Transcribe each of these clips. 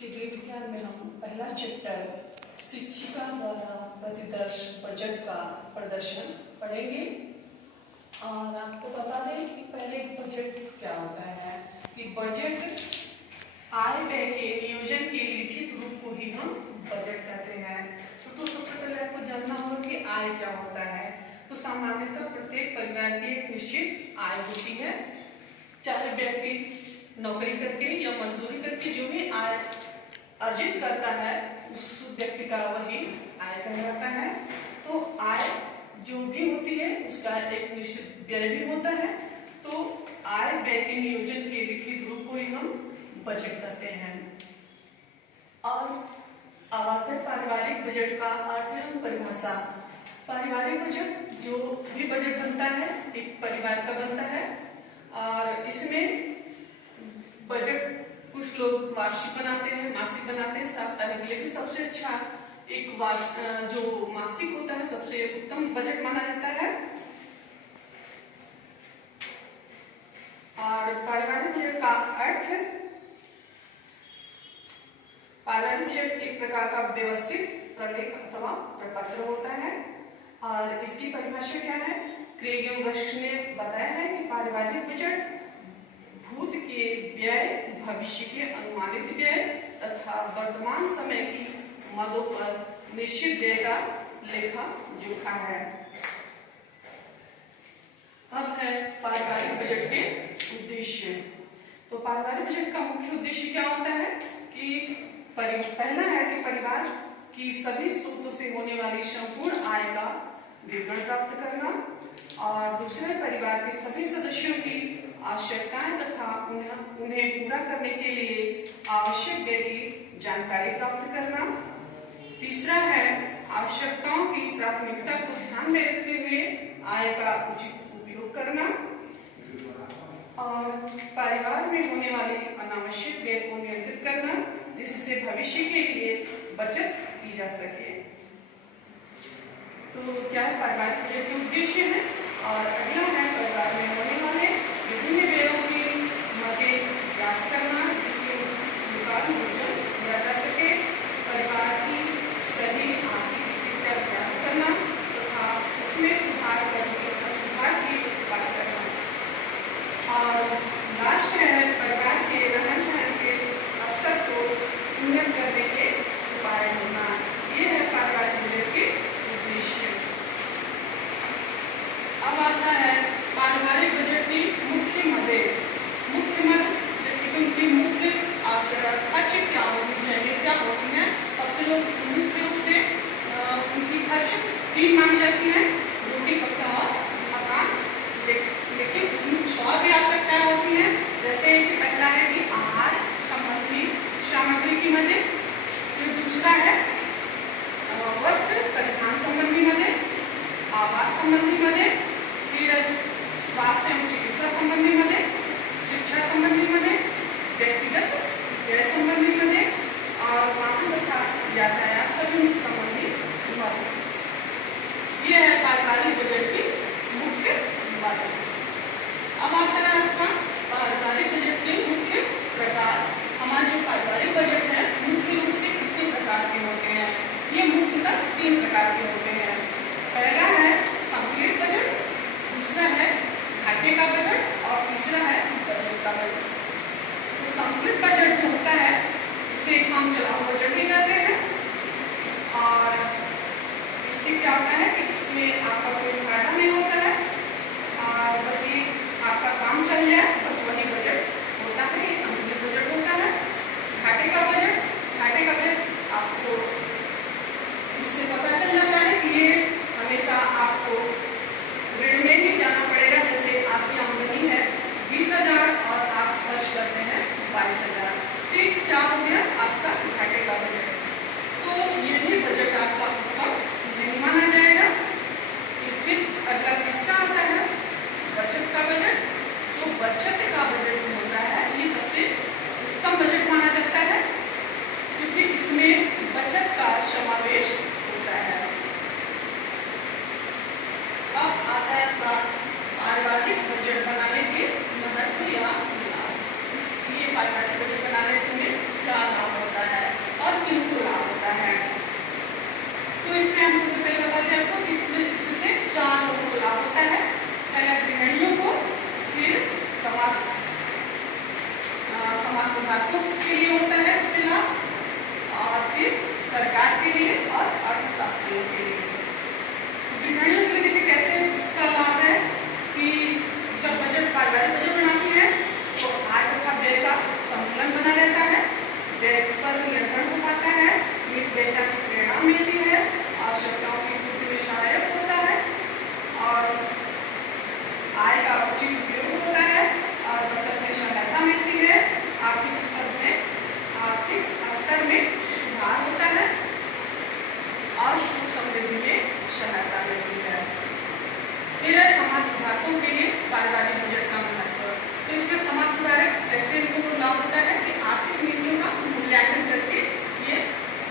के गृह विज्ञान में हम पहला चैप्टर शिक्षिका द्वारा प्रतिदर्श बजट का प्रदर्शन पढ़ेंगे। और आपको बता दें कि पहले बजट क्या होता है कि बजट आय व्यय के नियोजन के लिखित रूप को ही हम बजट कहते हैं। तो सबसे पहले आपको जानना होगा कि आय क्या होता है। तो सामान्यतः प्रत्येक परिवार की एक निश्चित आय होती है, चाहे व्यक्ति नौकरी करके या मजदूरी करके जो भी आय अर्जित करता है उस व्यक्ति का वही आय कहलाता है। तो आय जो भी होती है उसका एक निश्चित व्यय भी होता है। तो आय व्यय के नियोजन के लिखित रूप को ही हम बजट कहते हैं। और अब आते हैं पारिवारिक बजट का अर्थ एवं परिभाषा। पारिवारिक बजट जो भी बजट बनता है एक परिवार का बनता है और इसमें बजट कुछ लोग वार्षिक बनाते हैं, मासिक बनाते हैं, साप्ताहिक, लेकिन सबसे अच्छा एक जो मासिक होता है सबसे उत्तम बजट माना जाता है। और पारिवारिक बजट का अर्थ, पारिवारिक बजट एक प्रकार का व्यवस्थित प्रलेख अथवा प्रपत्र होता है। और इसकी परिभाषा क्या है? क्रेग एवं रस्ट ने बताया है कि पारिवारिक बजट भूत के व्यय, भविष्य के अनुमानित व्यय तथा वर्तमान समय की मदों पर निश्चित व्यय का लेखा जोखा है। अब है पारिवारिक बजट के उद्देश्य। तो पारिवारिक बजट का मुख्य उद्देश्य क्या होता है कि पहला है कि परिवार की सभी स्रोतों से होने वाली संपूर्ण आय का विवरण प्राप्त करना, और दूसरा परिवार के सभी सदस्यों की आवश्यकताएं तथा उन्हें पूरा करने के लिए आवश्यक व्यय की जानकारी प्राप्त करना। तीसरा है आवश्यकताओं की प्राथमिकता को ध्यान में रखते हुए आय का उचित उपयोग करना, और परिवार में होने वाली अनावश्यक व्यय को नियंत्रित करना जिससे भविष्य के लिए बचत की जा सके। तो क्या है पारिवारिक बजट के उद्देश्य है। और अगला है परिवार में होने वाले विभिन्न व्ययों की मदें ज्ञात करना जिससे उनका नियोजन किया जा सके, परिवार की सही आर्थिक स्थिति का ज्ञात करना तथा उसमें सुधार करने तथा सुधार की बात करना। और लास्ट है परिवार के रहन सहन के स्तर को उन्नत करने के उपाय ढूंढना। ये है पारिवारिक बजट के उद्देश्य। अब आता है पारिवारिक बजट की मुख्य मदें। मुख्य मद जैसे कि उनकी मुख्य खर्च क्या होनी चाहिए, क्या होती है। सबसे लोग मुख्य रूप से उनकी खर्च 3 मानी जाती है, रोटी कपड़ा और मकान, लेकिन इसमें कुछ और भी आवश्यकताएं होती हैं। जैसे कि पहला है कि आहार संबंधी सामग्री की मदें, फिर दूसरा है वस्त्र परिधान संबंधी मदें, आवास संबंधी मदें, फिर स्वास्थ्य एवं चिकित्सा संबंधी मदें, शिक्षा संबंधी मदें, व्यक्तिगत व्यय संबंधी मदें और वाहन तथा यातायात संबंधी मदें। ये है पारिवारिक बजट की मुख्य बातें। अब आता है आपका पारिवारिक बजट के मुख्य प्रकार। हमारे जो पारिवारिक बजट है मुख्य रूप से कितने प्रकार के होते हैं? ये मुख्यतः 3 प्रकार के होते हैं। पहला है संतुलित बजट, दूसरा है घाटे का बजट और तीसरा है बजट का बजट। तो संतुलित बजट जो होता है उसे हम चलाऊ बजट भी कहते हैं। और इससे क्या होता है कि इसमें आपका कोई घाटा नहीं होता है और बस ये आपका काम चल जाए, बस वही बजट होता है। ये संतुलित बजट होता है। घाटे का बजट आपको इससे पता चल जाता है कि ये हमेशा आपको ऋण में ही जाना पड़ेगा। जैसे आपकी आमदनी है 20,000 और आप खर्च करते हैं 22,000, ठीक क्या हो गया आपका घाटे का बजट। तो ये भी बजट आपका उत्तम नहीं माना जाएगा। फिर अगर किसका आता है बचत का बजट, तो बचत का बजट जो होता है ये सबसे उत्तम बजट माना जाता है क्योंकि इसमें बचत का समावेश होता है। अब आता है पारिवारिक बजट बनाने के महत्व या लाभ। ये पारिवारिक बजट बनाने से क्या लाभ होता है। इसमें हम सबसे पहले बता दें आपको कि इससे 4 लोगों को लाभ होता है। पहले गृहिणियों को, फिर समाज सुधारकों के लिए होता है इससे लाभ, और फिर सरकार के लिए और अर्थशास्त्रियों के लिए। गृहिणियों के लिए देखिए कैसे इसका लाभ है कि जब पारिवारिक बजट बनाती है तो आय तथा व्यय का संतुलन बना रहता है, व्यय पर नियंत्रण हो पाता है, मित व्ययता की प्रेरणा मिलती है, आवश्यकताओं की पूर्ति में सहायक होता है, और आय का उचित उपयोग होता है, और बचत में सहायता मिलती है, आर्थिक स्तर में सुधार होता है, और सुख समृद्धि में सहायता मिलती है। फिर समाज सुधारकों के लिए पारिवारिक बजट का महत्व। तो इसमें समाज सुधारक ऐसे इनको लाभ होता है कि आर्थिक नीतियों का मूल्यांकन करके ये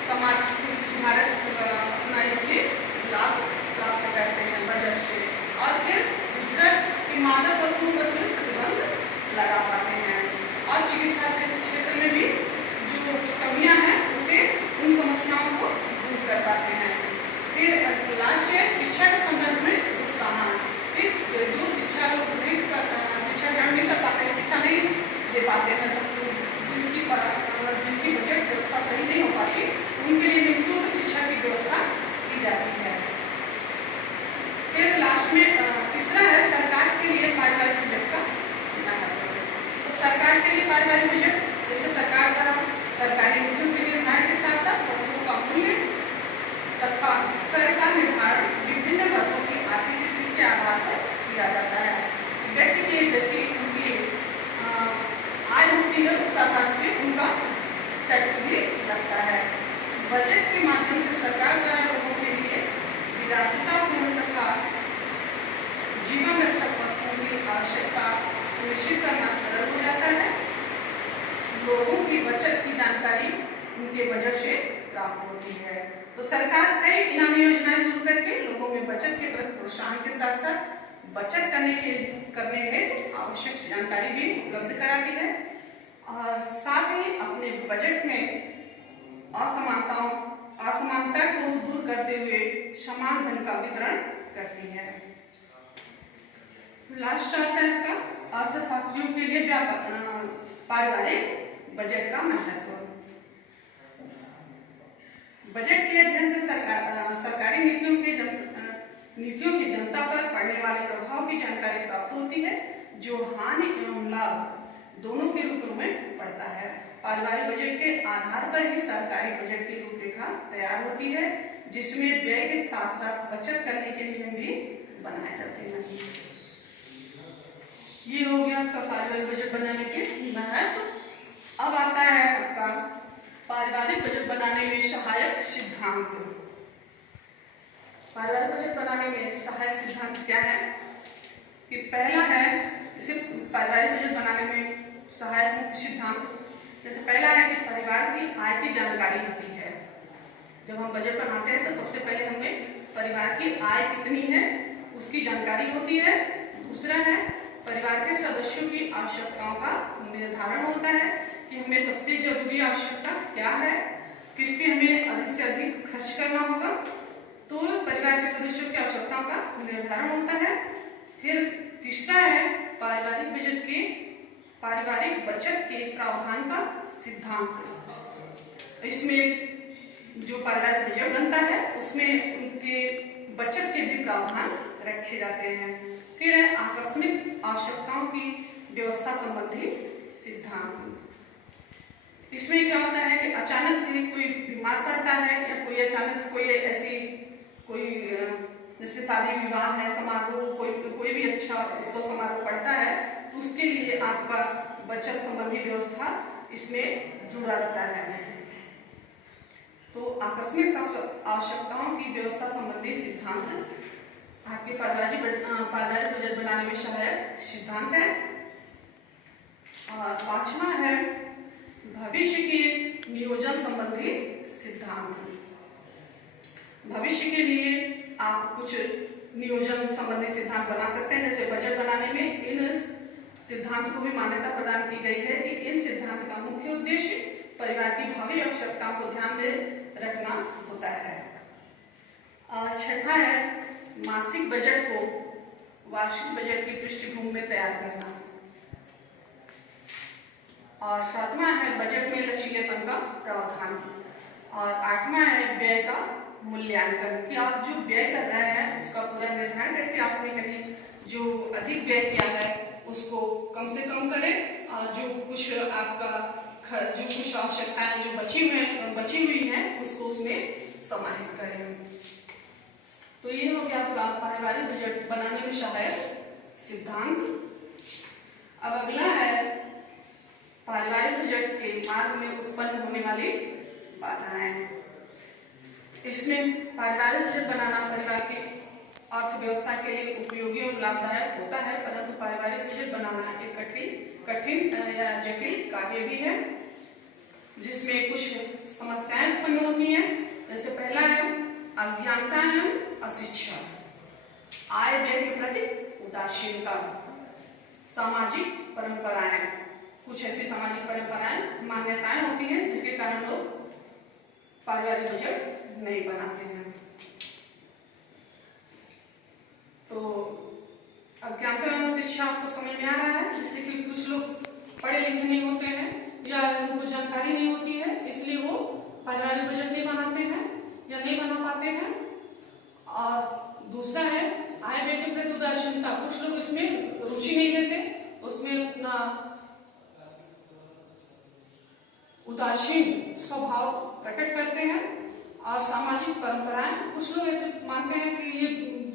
समाज सुधारक अपना इससे लाभ प्राप्त करते हैं बजट से। और फिर दूसरा कि मादक वस्तुओं पर भी प्रतिबंध लगा पाते हैं, और चिकित्सा क्षेत्र में भी जो कमियां हैं उसे उन समस्याओं को दूर कर पाते हैं। फिर लास्ट है शिक्षा के संदर्भ में प्रोत्साहन। जो शिक्षा लोग शिक्षा ग्रहण नहीं कर पाते, शिक्षा नहीं दे पाते हैं सबको, जिनकी बजट व्यवस्था सही नहीं हो पाती, उनके लिए निःशुल्क शिक्षा की व्यवस्था की जाती है। फिर लास्ट में तीसरा है सरकार के लिए पारिवारिक बजट का महत्व। तो सरकार के लिए पारिवारिक बजट जैसे सरकार द्वारा सरकारी नीतियों के निर्धारण के साथ साथ वस्तुओं का मूल्य तथा कर का निर्धारण विभिन्न वर्गों की आर्थिक स्थिति के आधार पर किया जाता है। व्यक्ति के जैसी उनकी आय होती है उस आधार से उनका टैक्स भी लगता है। बजट के माध्यम से सरकार द्वारा लोगों के लिए विलासितापूर्ण तथा जीवन रक्षक वस्तुओं की आवश्यकता सुनिश्चित करना सरल हो जाता है। लोगों की बचत की जानकारी उनके बजट से प्राप्त होती है। तो सरकार कई इनामी योजनाएं शुरू करके लोगों में बचत के प्रति प्रोत्साहन के साथ साथ बचत करने हेतु आवश्यक जानकारी भी उपलब्ध कराती है, और साथ ही अपने बजट में असमानता को दूर करते हुए समान धन का वितरण करती है। लास्ट आता है आपका अर्थशास्त्रियों के लिए पारिवारिक बजट का महत्व। बजट के अध्ययन से सरकारी नीतियों की जनता पर पड़ने वाले प्रभाव की जानकारी प्राप्त होती है, जो हानि एवं लाभ दोनों के रूप में पड़ता है। पारिवारिक बजट के आधार पर ही सरकारी बजट की रूपरेखा तैयार होती है, जिसमें व्यय के साथ साथ बचत करने के नियम भी बनाए जाते हैं। ये हो गया आपका पारिवारिक बजट बनाने के महत्व। अब आता है आपका पारिवारिक बजट बनाने में सहायक सिद्धांत। पारिवारिक बजट बनाने में सहायक सिद्धांत क्या है कि पहला है इसे पारिवारिक बजट बनाने में सहायक मुख्य सिद्धांत। जैसे पहला है कि परिवार की आय की जानकारी होती है। जब हम बजट बनाते हैं तो सबसे पहले हमें परिवार की आय कितनी है उसकी जानकारी होती है। दूसरा है परिवार के सदस्यों की आवश्यकताओं का निर्धारण होता है कि हमें सबसे जरूरी आवश्यकता क्या है, किस पे हमें अधिक से अधिक खर्च करना होगा, तो परिवार के सदस्यों की आवश्यकताओं का निर्धारण होता है। फिर तीसरा है पारिवारिक बचत के प्रावधान का सिद्धांत। इसमें जो पारिवारिक बजट बनता है उसमें उनके बचत के भी प्रावधान रखे जाते हैं। फिर है आकस्मिक आवश्यकताओं की व्यवस्था संबंधी सिद्धांत। इसमें क्या होता है कि अचानक से कोई बीमार पड़ता है या कोई अचानक से कोई ऐसी जैसे शादी विवाह है, समारोह, कोई भी अच्छा उत्सव समारोह पड़ता है, तो उसके लिए आपका बचत संबंधी व्यवस्था इसमें जुड़ा रहता है। तो आकस्मिक आवश्यकताओं की व्यवस्था संबंधी सिद्धांत आपके पारिवारिक बजट बनाने में सहायक सिद्धांत है। और पांचवा है भविष्य के नियोजन संबंधी सिद्धांत। भविष्य के लिए आप कुछ नियोजन संबंधी सिद्धांत बना सकते हैं। जैसे बजट बनाने में इन सिद्धांत को भी मान्यता प्रदान की गई है कि इन सिद्धांत का मुख्य उद्देश्य परिवार की भावी आवश्यकताओं को ध्यान में रखना होता है। छठा है मासिक बजट को वार्षिक बजट की पृष्ठभूमि में तैयार करना। और सातवां है बजट में लचीलेपन का प्रावधान। और आठवां है व्यय का मूल्यांकन, कि आप जो व्यय कर रहे हैं उसका पूरा निर्धारण करके आपने कहीं जो अधिक व्यय किया है उसको कम से कम करें, और जो कुछ आपका जो कुछ आवश्यकताएं जो बची हुई हैं उसको उसमें समाहित करें। तो ये हो गया आपका पारिवारिक बजट बनाने में सहायक सिद्धांत। अब अगला है पारिवारिक बजट के मार्ग में उत्पन्न होने वाली बाधाएं। इसमें पारिवारिक बजट बनाना परिवार की अर्थव्यवस्था के लिए उपयोगी और लाभदायक होता है, परंतु पारिवारिक बजट बनाना एक कठिन या जटिल कार्य भी है, जिसमें कुछ समस्याएं उत्पन्न होती हैं। जैसे पहला है अज्ञानता एवं अशिक्षा, आय व्यय के प्रति उदासीनता, सामाजिक परंपराएं, कुछ ऐसी सामाजिक परंपराएं मान्यताएं होती हैं जिसके कारण लोग पारिवारिक बजट नहीं बनाते हैं। तो अज्ञानता एवं शिक्षा आपको समझ में आ रहा है, जैसे कि कुछ लोग पढ़े लिखे नहीं होते हैं या उनको जानकारी नहीं होती है, इसलिए वो पारिवारिक बजट नहीं बनाते हैं या नहीं बना पाते हैं। और दूसरा है आय व्यय के प्रति उदासीनता, कुछ लोग इसमें रुचि नहीं लेते, उसमें अपना उदासीन स्वभाव प्रकट करते हैं। और सामाजिक परंपराएं, कुछ लोग ऐसे मानते हैं कि ये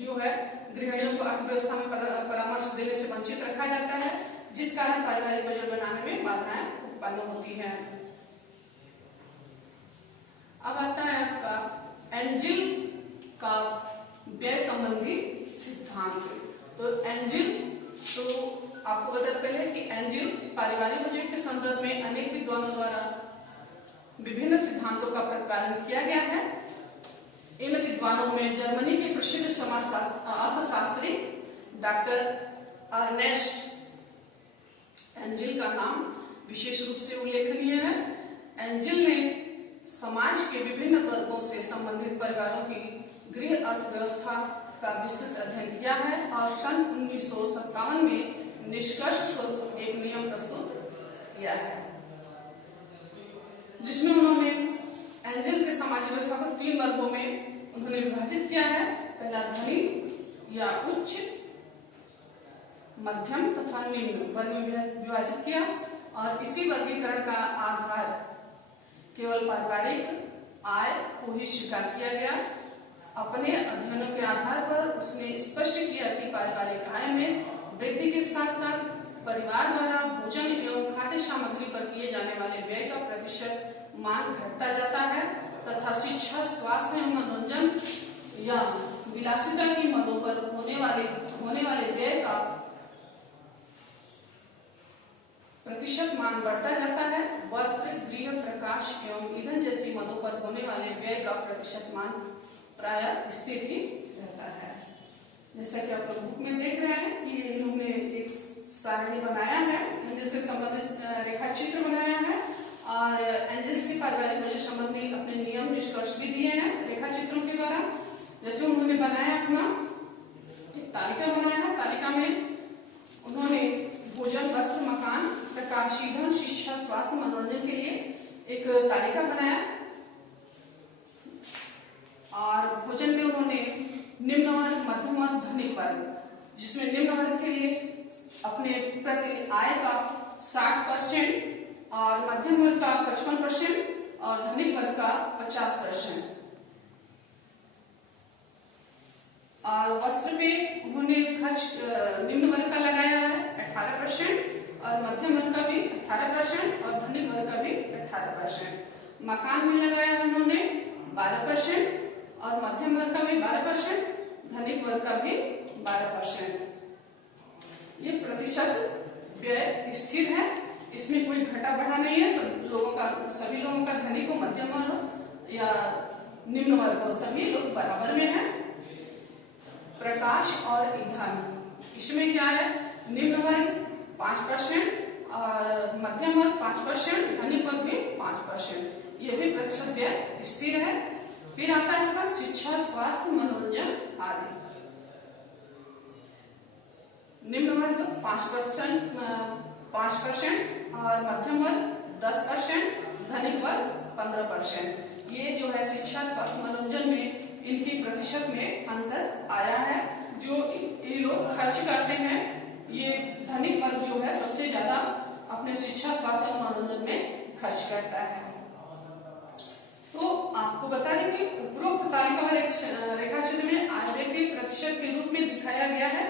जो है गृहिणियों को अर्थव्यवस्था में परामर्श देने से वंचित रखा जाता है, जिस कारण पारिवारिक बजट बनाने में बाधाएं उत्पन्न होती हैं। अब आता है आपका एंजिल का व्यय संबंधी सिद्धांत। तो एंजिल, तो आपको बता पहले कि एंजिल पारिवारिक बजट के संदर्भ में अनेक विद्वानों द्वारा विभिन्न सिद्धांतों का प्रतिपादन किया गया है। इन विद्वानों में जर्मनी के प्रसिद्ध अर्थशास्त्री डॉक्टर अर्नेस्ट एंजिल का नाम विशेष रूप से उल्लेखनीय है। एंजिल ने समाज के विभिन्न वर्गों से संबंधित परिवारों की गृह अर्थव्यवस्था का विस्तृत अध्ययन किया है और सन 1957 में निष्कर्ष स्वरूप एक नियम प्रस्तुत किया है, जिसमें उन्होंने एंजिल्स के सामाजिक व्यवस्था को 3 वर्गों में उन्होंने विभाजित किया है। पहला धनी या उच्च, मध्यम तथा निम्न वर्ग में विभाजित किया। और इसी वर्गीकरण का आधार केवल पारिवारिक आय को ही स्वीकार किया गया। अपने अध्ययनों के आधार पर उसने स्पष्ट किया कि पारिवारिक आय में वृद्धि के साथ साथ परिवार द्वारा भोजन एवं खाद्य सामग्री पर किए जाने वाले व्यय का प्रतिशत मान घटता जाता है तथा शिक्षा, स्वास्थ्य एवं मनोरंजन या विलासिता की मदों पर होने वाले व्यय का प्रतिशत मान बढ़ता जाता है। वस्त्र, गृह, प्रकाश एवं ईंधन जैसी मदों पर होने वाले व्यय का प्रतिशत मान प्रायः स्थिर ही रहता है। जैसा कि आप लोग बुक में देख रहे हैं कि इन्होंने एक सारणी बनाया है, जिसके संबंधित रेखा चित्र बनाया है और एंजिल्स की पारिवारिक बजट संबंधी अपने नियम निष्कर्ष भी दिए हैं रेखा चित्रों के द्वारा। जैसे उन्होंने बनाया अपना एक तालिका बनाया है, तालिका में उन्होंने भोजन, वस्त्र, मकान, प्रकाश, ईंधन, शिक्षा, स्वास्थ्य, मनोरंजन के लिए एक तालिका बनाया। और भोजन में उन्होंने निम्न वर्ग, मध्यम वर्ग, धनिक वर्ग, जिसमें निम्न वर्ग के लिए अपने प्रति आय का 60% और मध्यम वर्ग का 55% और धनिक वर्ग का 50%। और वस्त्र पे उन्होंने खर्च निम्न वर्ग का लगाया है 18% और मध्यम वर्ग का भी 18% और धनिक वर्ग का भी 18%। मकान में लगाया है उन्होंने 12% और मध्यम वर्ग का भी 12%, धनिक वर्ग का भी 12%। ये प्रतिशत व्यय स्थिर है, इसमें कोई घटा बढ़ा नहीं है। सभी लोगों का धनिक हो, मध्यम वर्ग या निम्न वर्ग हो, सभी लोग बराबर में हैं। प्रकाश और ईंधन, इसमें क्या है, निम्न वर्ग 5% और मध्यम वर्ग 5%, धनिक वर्ग भी 5%। ये भी प्रतिशत व्यय स्थिर है। फिर आता है आपका शिक्षा, स्वास्थ्य, मनोरंजन आदि। निम्न वर्ग 5% और मध्यम वर्ग 10%, धनिक वर्ग 15%। ये जो है शिक्षा, स्वास्थ्य, मनोरंजन में इनकी प्रतिशत में अंतर आया है। जो ये लोग खर्च करते हैं, ये धनिक वर्ग जो है सबसे ज्यादा अपने शिक्षा, स्वास्थ्य और मनोरंजन में खर्च करता है। तो आपको बता दें कि उपरोक्त तालिका में रेखा चित्र में आय व्यय के प्रतिशत के रूप में दिखाया गया है,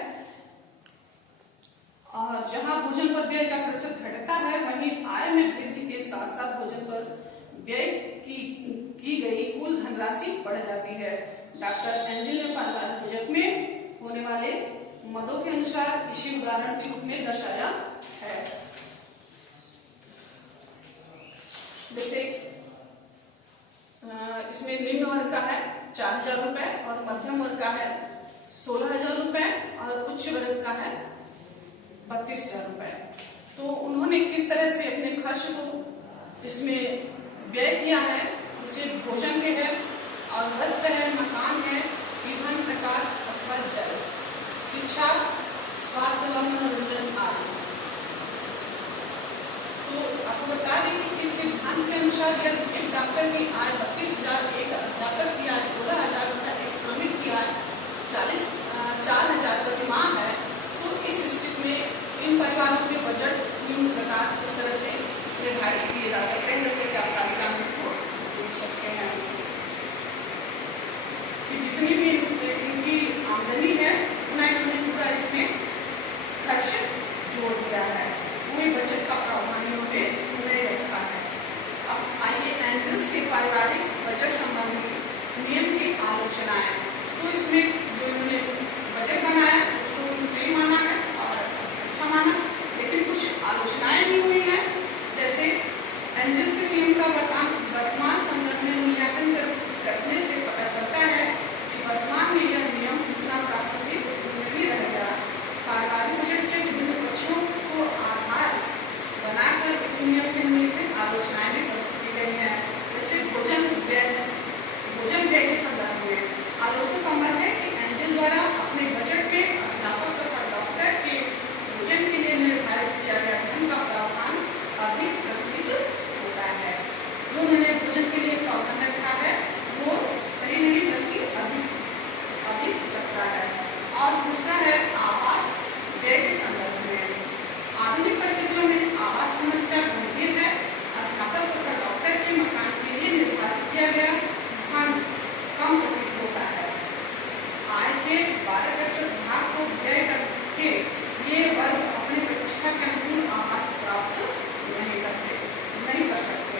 और जहां भोजन पर व्यय का प्रतिशत घटता है, वहीं आय में वृद्धि के साथ साथ भोजन पर व्यय की गई कुल धनराशि बढ़ जाती है। डॉक्टर एंजिल ने पारिवारिक बजट में होने वाले मदों के अनुसार इसी उदाहरण के रूप में दर्शाया है। जैसे इसमें निम्न वर्ग का है 4000 रुपए और मध्यम वर्ग का है 16000 रुपए और उच्च वर्ग का है 32,000 रुपए। तो उन्होंने किस तरह से अपने खर्च को इसमें व्यय किया है, उसे भोजन के है और वस्त्र है, मकान है, ईंधन, प्रकाश अथवा जल, शिक्षा, स्वास्थ्य व मनोरंजन आदि। तो आपको बता दें कि इस सिद्धांत के अनुसार यदि एक डॉक्टर की आय 32,000, एक अध्यापक की आय 16,000 रुपए, एक श्रमिक की आय 4,000 प्रति माह है, तो इस स्थिति में इन परिवारों के बजट निम्न प्रकार इस तरह से निर्धारित किए जा सकते हैं, जैसे कि आप तालिका में इसको देख सकते हैं कि जितनी भी इनकी आमदनी है उतना इन्होंने पूरा इसमें खर्च जोड़ दिया है, कोई बचत का प्रावधान इन्होंने नहीं रखा है। अब आइए एंजल्स के पारिवारिक बजट संबंधी नियम की आलोचना है। तो इसमें जो इन्होंने बजट बनाया उसको सही माना है और अच्छा माना, लेकिन कुछ आलोचनाएं भी हुई है। जैसे एंजल्स के नियम का वर्तमान संदर्भ में मूल्यांकन करने से पता चलता है कि वर्तमान में यह नियम उतना प्रासंगिक नहीं रहेगा। पारिवारिक बजट के विभिन्न पक्षों को आधार बनाकर इस नियम के निम्नलिखित आलोचनाएं भी प्रस्तुत की गई है। जैसे भोजन व्यय के संदर्भ में आलोचना का मत है कि एंजल द्वारा अपने बजट में अध्यापक तथा डॉक्टर के भोजन के लिए निर्धारित किया गया धन का प्रावधान अधिक प्रतीत होता है। जो उन्होंने भोजन के लिए प्रावधान रखा है वो सही नहीं बल्कि अधिक लगता है। और दूसरा है आवास व्यय के संदर्भ में। आधुनिक परिस्थितियों में आवास समस्या गंभीर है। अध्यापक तथा डॉक्टर के मकान के लिए निर्धारित किया गया धन कम प्रतीत होता है। आय के 12% भाग को व्यय करके ये वर्ग अपनी प्रतिष्ठा के अनुकूल आवास प्राप्त नहीं कर सकते।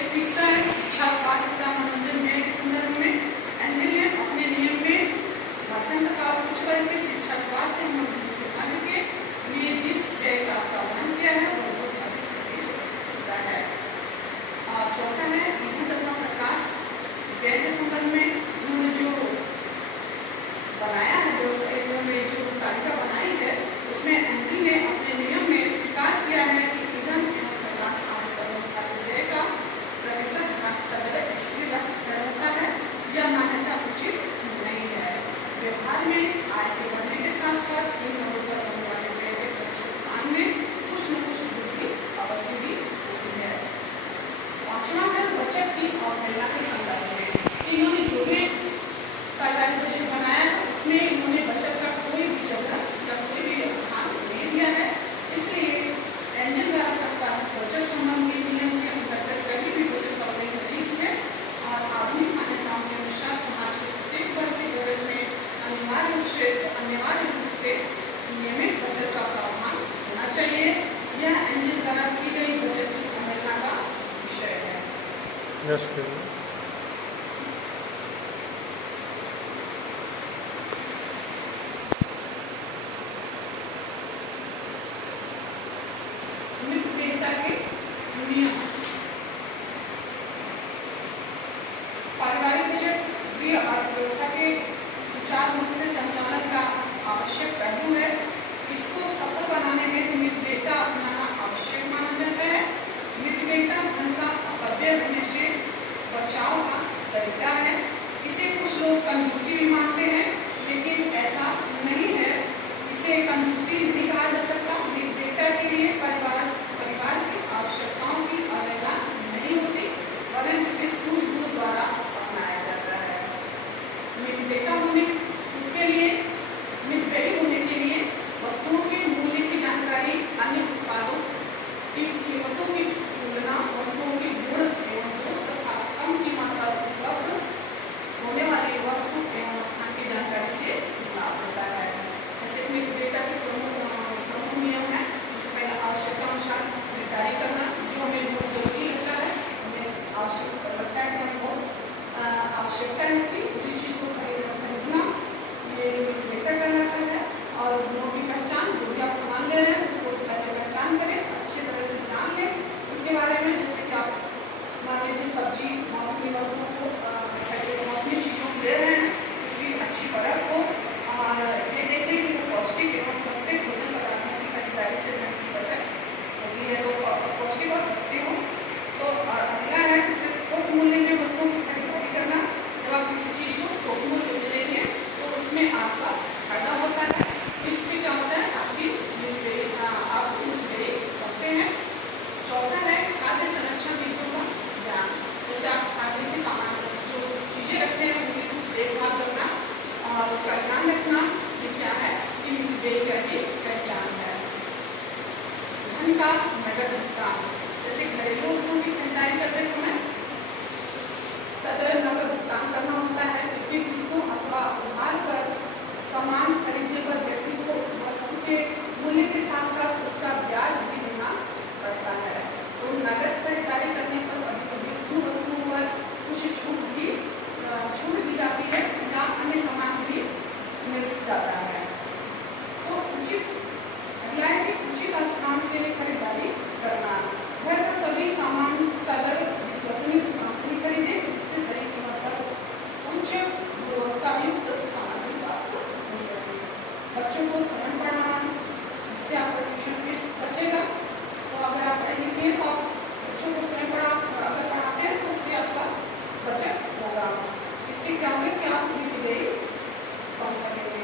एक तीसरा है शिक्षा, स्वास्थ्य तथा मनोरंजन व्यय के संदर्भ में एंजल ने अपने नियम में मध्यम तथा उच्च वर्ग के शिक्षा, स्वास्थ्य एवं मनोरंजन आदि के लिए जिस व्यय का प्रावधान किया है वो बहुत अधिक प्रतीत होता है। और चौथा है ईंधन तथा प्रकाश व्यय के संदर्भ में उन्होंने जो बनाया है, उन्होंने जो तालिका बनाई है, उसमें एंजल ने अपने नियम में स्वीकार किया है कि ईंधन एवं प्रकाश आदि व्यय का प्रतिशत सदैव स्थिर रहता है। यह मान्यता उचित नहीं है। व्यवहार में आय के बढ़ने के साथ साथ इन मदों पर होने वाले व्यय के प्रतिशत मान में कुछ न कुछ वृद्धि अवश्य भी होती है। पांचवा है बचत की अवहेलना के संदर्भ में। इन्होंने जो भी पारिवारिक बजट बनाया है उसमें इन्होंने बचत का कोई भी जगह या कोई भी स्थान नहीं दिया है। इसलिए एंजल द्वारा प्रतिपादित बजट संबंधी नियम के अंतर्गत कभी भी बचत का उल्लेख नहीं है। और आधुनिक मान्यताओं के अनुसार समाज के प्रत्येक वर्ग के बजट में अनिवार्य रूप से नियमित बचत का प्रावधान होना चाहिए। यह एंजल द्वारा की गई बचत की अवहेलना का विषय है। पारिवारिक बजट गृह अर्थव्यवस्था के सुचारू रूप से संचालन का आवश्यक पहलू है। इसको सफल बनाने में मितव्ययिता अपनाना आवश्यक माना जाता है। मितव्ययिता धन का अपव्यय होने से बचाव का बचत होगा। इससे क्या होगा कि आप वित्त व्यय बन सकेंगे।